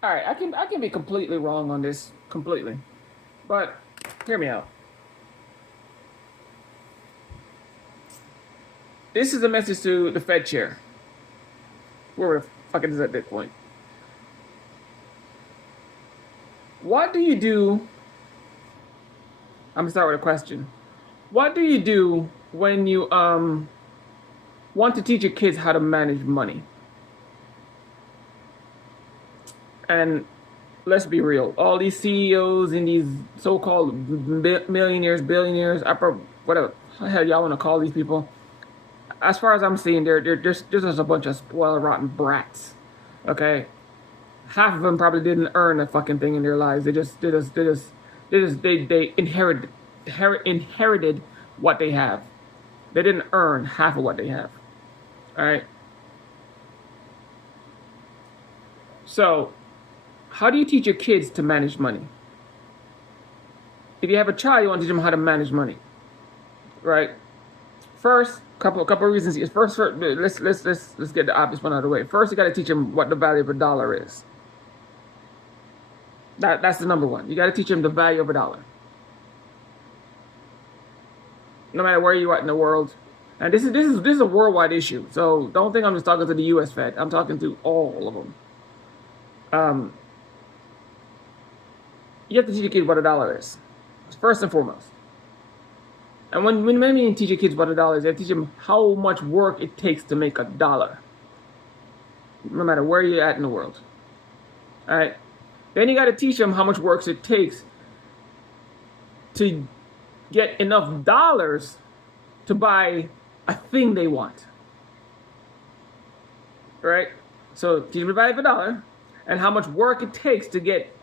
All right, I can be completely wrong on this completely, but hear me out. This is a message to the Fed chair. Where the fuck is at that point? What do you do? I'm gonna start with a question. What do you do when you want to teach your kids how to manage money? And let's be real, all these CEOs and these so-called millionaires, billionaires, upper whatever the hell y'all want to call these people, as far as I'm seeing, they're just a bunch of spoiled, rotten brats. Okay, half of them probably didn't earn a fucking thing in their lives. They inherited what they have. They didn't earn half of what they have. All right. So, how do you teach your kids to manage money? If you have a child, you want to teach them how to manage money, right? First, couple of reasons. First, let's get the obvious one out of the way. First, you got to teach them what the value of a dollar is. That's the number one. You got to teach them the value of a dollar, no matter where you are in the world. And this is a worldwide issue. So don't think I'm just talking to the U.S. Fed. I'm talking to all of them. Um, you have to teach your kids what a dollar is, first and foremost. And when you teach your kids what a dollar is, you have to teach them how much work it takes to make a dollar, no matter where you're at in the world. All right. Then you got to teach them how much work it takes to get enough dollars to buy a thing they want. Right? So teach them the value of a dollar and how much work it takes to get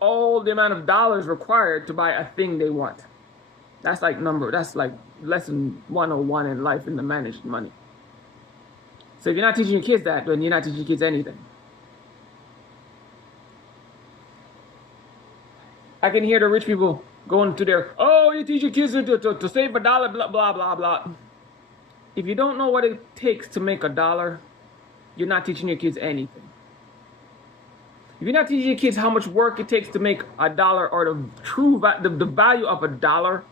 all the amount of dollars required to buy a thing they want. That's like lesson 101 in life in the managed money. So if you're not teaching your kids that, then you're not teaching your kids anything. I can hear the rich people going to their, oh, you teach your kids to save a dollar, blah, blah, blah, blah. If you don't know what it takes to make a dollar, you're not teaching your kids anything. If you're not teaching your kids how much work it takes to make a dollar, or the value of a dollar,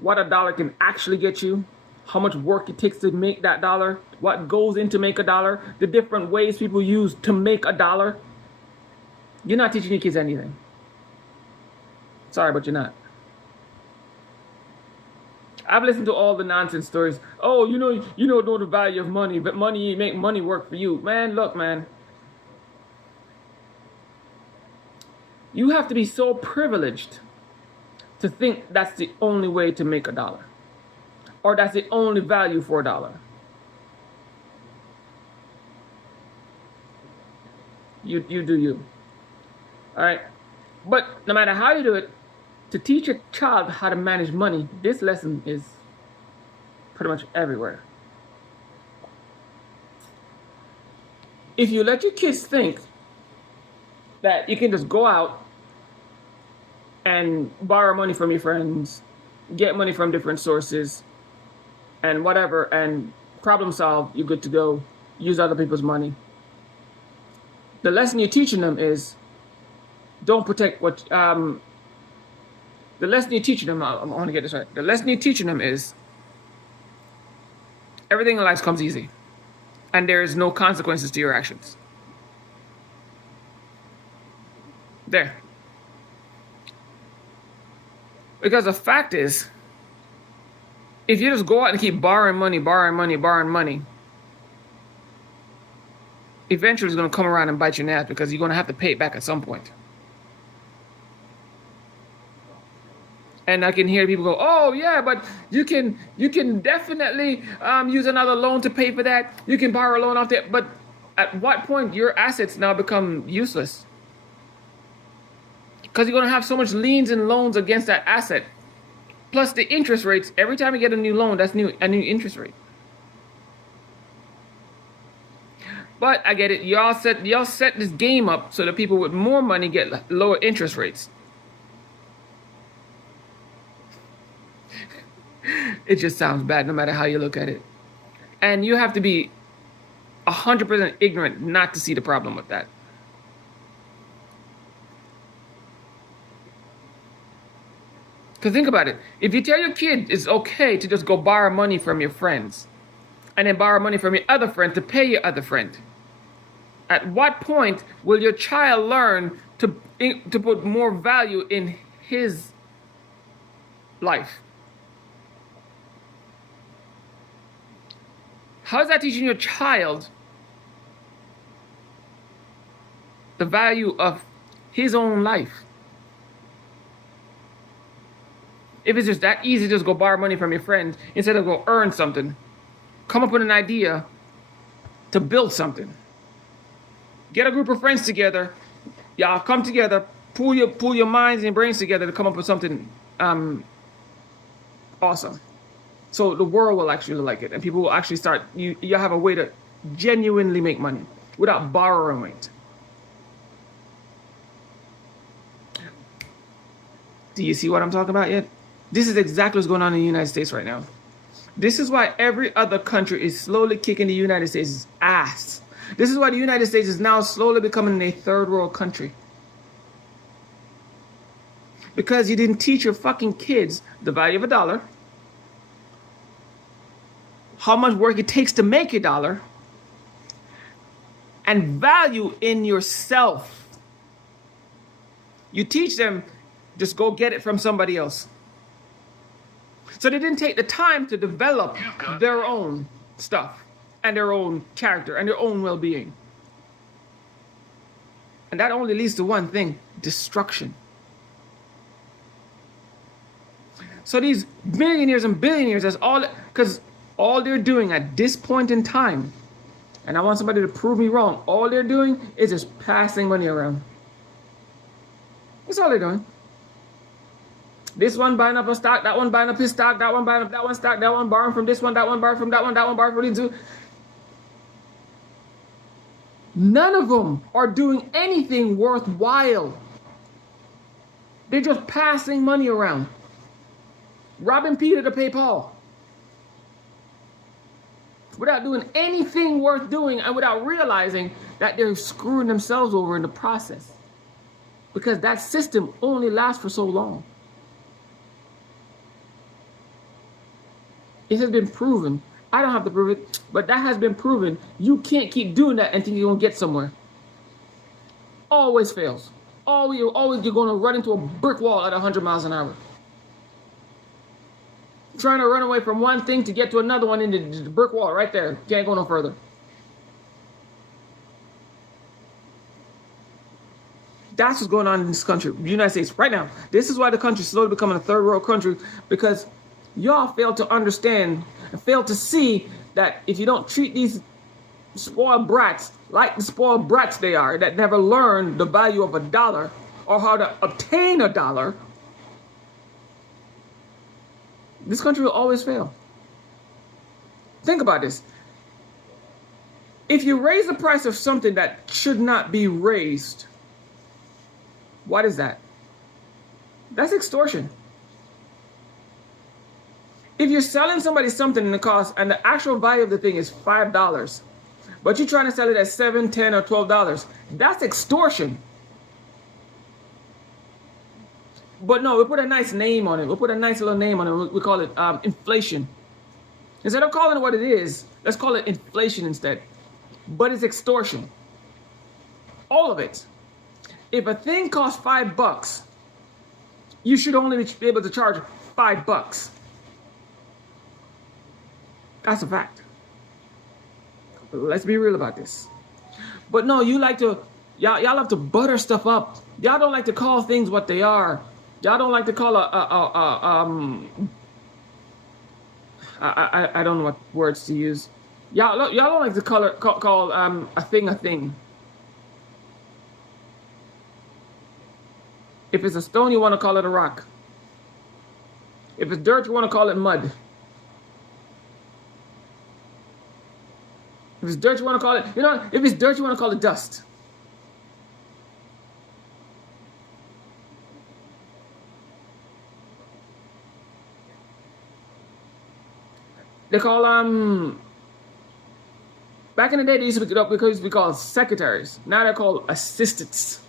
what a dollar can actually get you, how much work it takes to make that dollar, what goes into make a dollar, the different ways people use to make a dollar, you're not teaching your kids anything. Sorry, but you're not. I've listened to all the nonsense stories. Oh, you don't know the value of money, but make money work for you. Man, look, man. You have to be so privileged to think that's the only way to make a dollar, or that's the only value for a dollar. You do you. All right? But no matter how you do it, to teach a child how to manage money, this lesson is pretty much everywhere. If you let your kids think that you can just go out and borrow money from your friends, get money from different sources, and whatever, and problem solve, you're good to go, use other people's money. The lesson you're teaching them is don't protect what, the lesson you're teaching them, I want to get this right. The lesson you're teaching them is everything in life comes easy, and there is no consequences to your actions. There. Because the fact is, if you just go out and keep borrowing money, eventually it's going to come around and bite you in the ass, because you're going to have to pay it back at some point. And I can hear people go, oh yeah, but you can definitely use another loan to pay for that. You can borrow a loan off that. But at what point your assets now become useless? Because you're going to have so much liens and loans against that asset. Plus the interest rates, every time you get a new loan, that's a new interest rate. But I get it. Y'all set this game up so that people with more money get lower interest rates. It just sounds bad no matter how you look at it. And you have to be 100% ignorant not to see the problem with that. So think about it. If you tell your kid it's okay to just go borrow money from your friends and then borrow money from your other friend to pay your other friend, at what point will your child learn to put more value in his life? How is that teaching your child the value of his own life? If it's just that easy, just go borrow money from your friends instead of go earn something. Come up with an idea to build something. Get a group of friends together. Y'all come together, pull your minds and brains together to come up with something awesome. So the world will actually like it, and people will actually start. You have a way to genuinely make money without borrowing it. Do you see what I'm talking about yet? This is exactly what's going on in the United States right now. This is why every other country is slowly kicking the United States' ass. This is why the United States is now slowly becoming a third world country. Because you didn't teach your fucking kids the value of a dollar, how much work it takes to make a dollar, and value in yourself. You teach them, just go get it from somebody else. So they didn't take the time to develop their own stuff and their own character and their own well-being. And that only leads to one thing: destruction. So these millionaires and billionaires, that's all, because all they're doing at this point in time, and I want somebody to prove me wrong, all they're doing is just passing money around. That's all they're doing. This one buying up a stock, that one buying up his stock, that one buying up that one stock, that one borrowing from this one, that one borrowing from that one borrowing from these two. None of them are doing anything worthwhile. They're just passing money around. Robbing Peter to pay Paul. Without doing anything worth doing and without realizing that they're screwing themselves over in the process. Because that system only lasts for so long. It has been proven. I don't have to prove it, but that has been proven. You can't keep doing that until you're going to get somewhere. Always fails. Always you're going to run into a brick wall at 100 miles an hour. Trying to run away from one thing to get to another one into the brick wall right there. Can't go no further. That's what's going on in this country, the United States, right now. This is why the country is slowly becoming a third world country, because y'all fail to understand and fail to see that if you don't treat these spoiled brats like the spoiled brats they are, that never learn the value of a dollar or how to obtain a dollar, this country will always fail. Think about this. If you raise the price of something that should not be raised, what is that? That's extortion. If you're selling somebody something in the cost and the actual value of the thing is $5, but you're trying to sell it at $7, $10, or $12, that's extortion. But no, we put a nice name on it. We put a nice little name on it. We call it inflation. Instead of calling it what it is, let's call it inflation instead. But it's extortion. All of it. If a thing costs $5, you should only be able to charge $5. That's a fact. Let's be real about this. But no, you like to, y'all like to butter stuff up. Y'all don't like to call things what they are. Y'all don't like to call I don't know what words to use. Y'all don't like to call a thing a thing. If it's a stone, you want to call it a rock. If it's dirt, you want to call it mud. If it's dirt, you want to call it, if it's dirt, you want to call it dust. They call, back in the day, they used to pick it up because it used to be called secretaries. Now they're called assistants.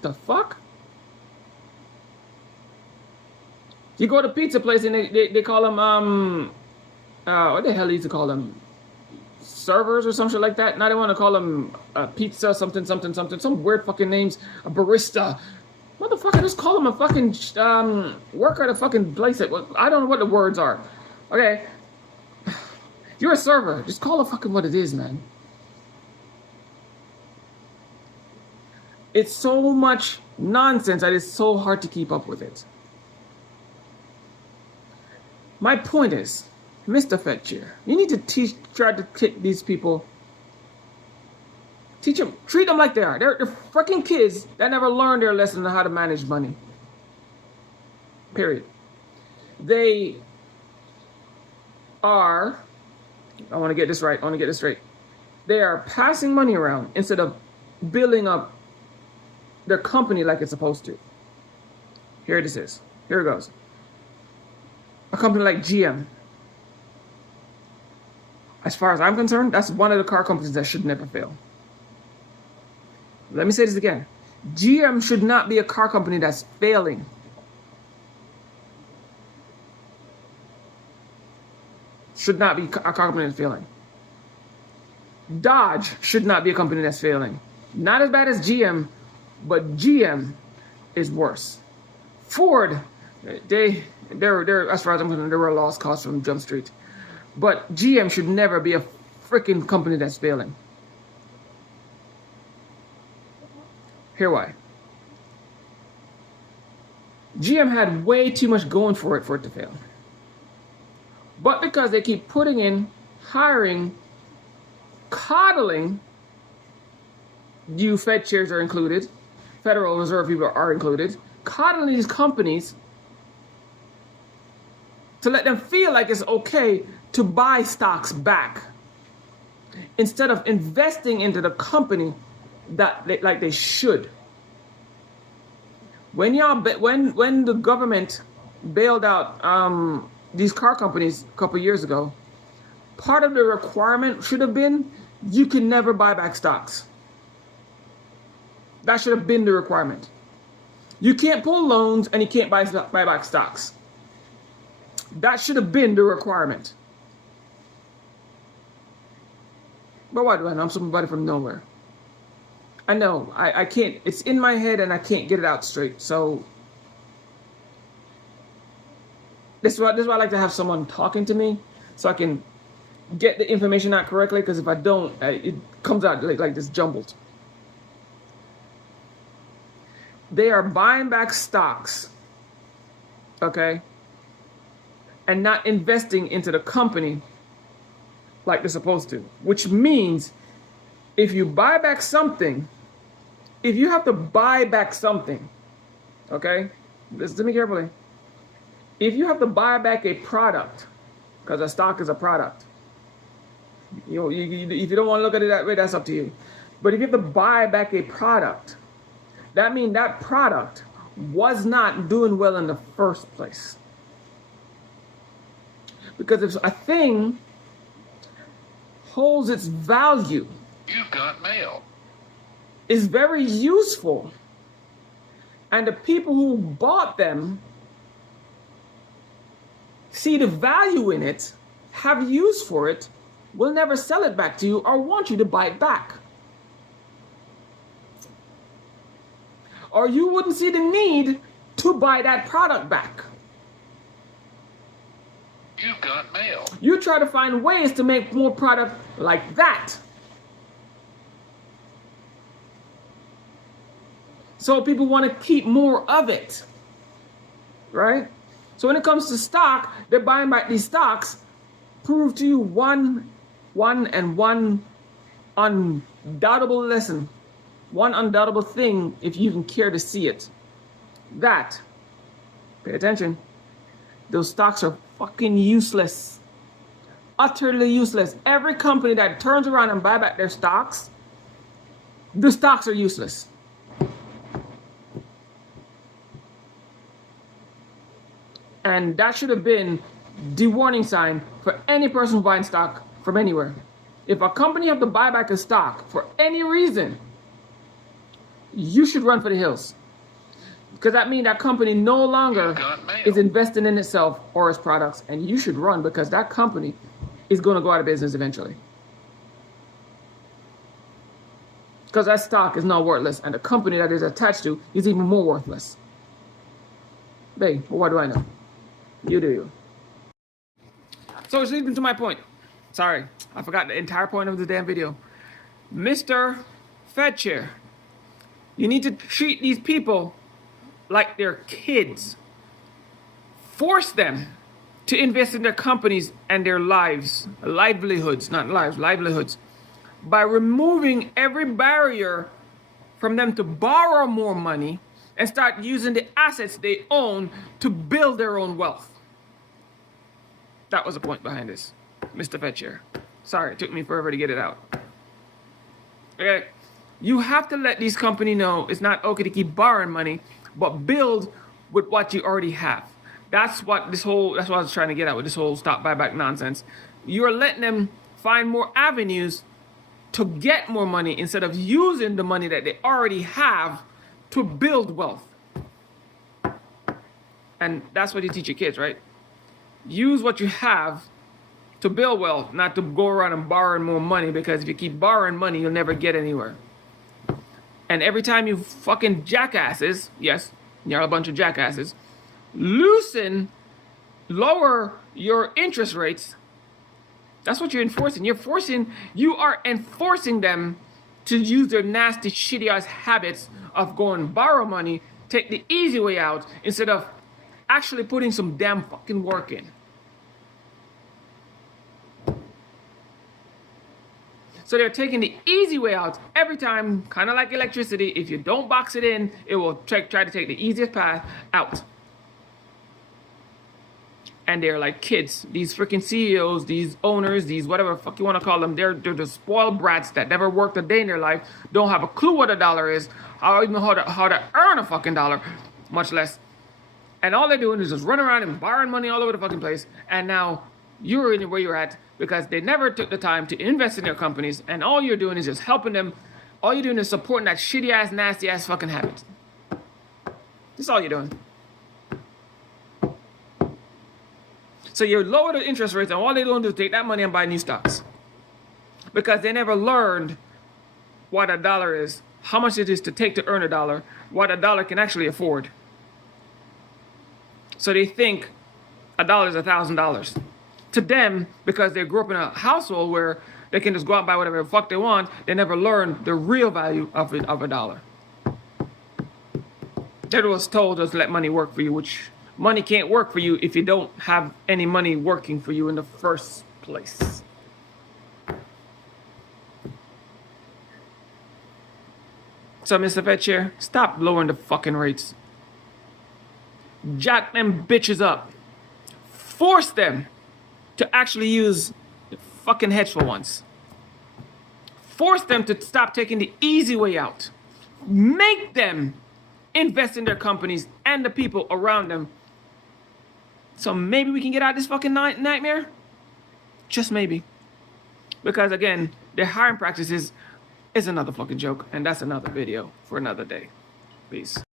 The fuck? You go to pizza place and they call them what the hell do you used to call them? Servers or some shit like that. Now they want to call them pizza something something something, some weird fucking names. A barista. Motherfucker, just call them a fucking worker at a fucking place. I don't know what the words are. Okay, you're a server. Just call it fucking what it is, man. It's so much nonsense that it's so hard to keep up with it. My point is, Mr. Fed Chair, you need to try to teach these people. Teach them, treat them like they are. They're freaking kids that never learned their lesson on how to manage money. Period. They are, I want to get this right, They are passing money around instead of building up their company like it's supposed to. Here this is. Here it goes. A company like GM. As far as I'm concerned, that's one of the car companies that should never fail. Let me say this again. GM should not be a car company that's failing. Should not be a car company that's failing. Dodge should not be a company that's failing. Not as bad as GM, but GM is worse. Ford, they're as far as I'm concerned, they were a lost cause from Jump Street. But GM should never be a freaking company that's failing. Here why. GM had way too much going for it to fail. But because they keep putting in, hiring, coddling, you Fed chairs are included, Federal Reserve people are included, coddling these companies to let them feel like it's okay to buy stocks back instead of investing into the company like they should. When the government bailed out these car companies a couple years ago, part of the requirement should have been you can never buy back stocks. That should have been the requirement. You can't pull loans and you can't buy back stocks. That should have been the requirement. But why do I know? I'm somebody from nowhere. I know, I can't, it's in my head and I can't get it out straight. So this is why I like to have someone talking to me so I can get the information out correctly, because if I don't, it comes out like this jumbled. They are buying back stocks, okay, and not investing into the company like they're supposed to, which means if you buy back something, if you have to buy back something, okay, listen to me carefully. If you have to buy back a product, because a stock is a product, if you don't want to look at it that way, that's up to you. But if you have to buy back a product, that means that product was not doing well in the first place. Because if a thing holds its value, you've got mail, is very useful, and the people who bought them see the value in it, have use for it, will never sell it back to you or want you to buy it back. Or you wouldn't see the need to buy that product back. You've got mail. You try to find ways to make more product like that. So people want to keep more of it, right? So when it comes to stock, they're buying back these stocks. Prove to you one undoubtable lesson, one undoubtable thing, if you even care to see it. That, pay attention, those stocks are fucking useless. Utterly useless. Every company that turns around and buy back their stocks, the stocks are useless. And that should have been the warning sign for any person buying stock from anywhere. If a company have to buy back a stock for any reason, you should run for the hills. Because that means that company no longer got mail. is investing in itself or its products, and you should run because that company is going to go out of business eventually. Because that stock is now worthless, and the company that is attached to is even more worthless. Babe, but what do I know? You do you. So it's leading to my point. Sorry, I forgot the entire point of the damn video. Mr. Fed Chair, you need to treat these people like they're kids. Force them to invest in their companies and their livelihoods, not lives, livelihoods, by removing every barrier from them to borrow more money and start using the assets they own to build their own wealth. That was the point behind this, Mr. Fed Chair. Sorry, it took me forever to get it out. Okay, you have to let these companies know it's not okay to keep borrowing money, but build with what you already have. That's what I was trying to get at with this whole stop buyback nonsense. You're letting them find more avenues to get more money instead of using the money that they already have to build wealth. And that's what you teach your kids, right? Use what you have to build wealth, not to go around and borrowing more money, because if you keep borrowing money, you'll never get anywhere. And every time you fucking jackasses, yes, you're a bunch of jackasses, lower your interest rates, that's what you're enforcing. You are enforcing them to use their nasty, shitty ass habits of going borrow money, take the easy way out, instead of actually putting some damn fucking work in. So they're taking the easy way out every time, kind of like electricity. If you don't box it in, it will try to take the easiest path out. And they're like kids. These freaking CEOs, these owners, these whatever the fuck you want to call them, they're the spoiled brats that never worked a day in their life, don't have a clue what a dollar is, how to earn a fucking dollar, much less. And all they're doing is just run around and borrowing money all over the fucking place. And now you're in where you're at because they never took the time to invest in their companies, and all you're doing is just helping them. All you're doing is supporting that shitty ass, nasty ass fucking habit. That's all you're doing. So you lower the interest rates, and all they're doing is take that money and buy new stocks. Because they never learned what a dollar is, how much it is to take to earn a dollar, what a dollar can actually afford. So they think a dollar is $1,000. To them, because they grew up in a household where they can just go out and buy whatever the fuck they want, they never learned the real value of a dollar. They was told just let money work for you, which money can't work for you if you don't have any money working for you in the first place. So, Mr. Fed Chair, stop lowering the fucking rates. Jack them bitches up. Force them to actually use the fucking hedge for once. Force them to stop taking the easy way out. Make them invest in their companies and the people around them. So maybe we can get out of this fucking nightmare? Just maybe. Because again, their hiring practices is another fucking joke, and that's another video for another day. Peace.